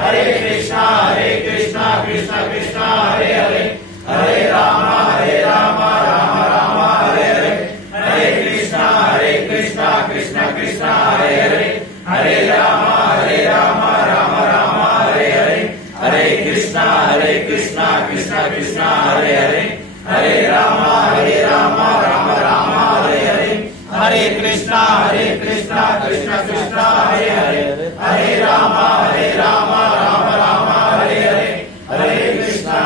Hare Krishna Krishna Krishna Hare Hare, Hare Ram Ram Ram Hare Hare, Hare Krishna Krishna Krishna Hare Hare, Hare Ram Ram Ram Hare Hare, Hare Krishna Krishna Krishna Hare Hare, Hare Ram Ram Ram Hare Hare, Hare Krishna Krishna Krishna Hare Hare, Hare Ram Ram Ram Hare Hare, Hare Krishna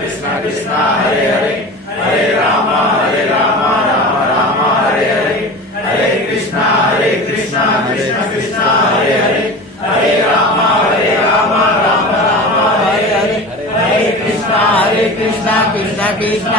Krishna Krishna Hare Hare, Hare Ram Ram Ram Hare Hare, Hare Krishna Krishna Krishna Hare Hare, Hare Ram Ram Ram Hare Hare, Hare Krishna Krishna Krishna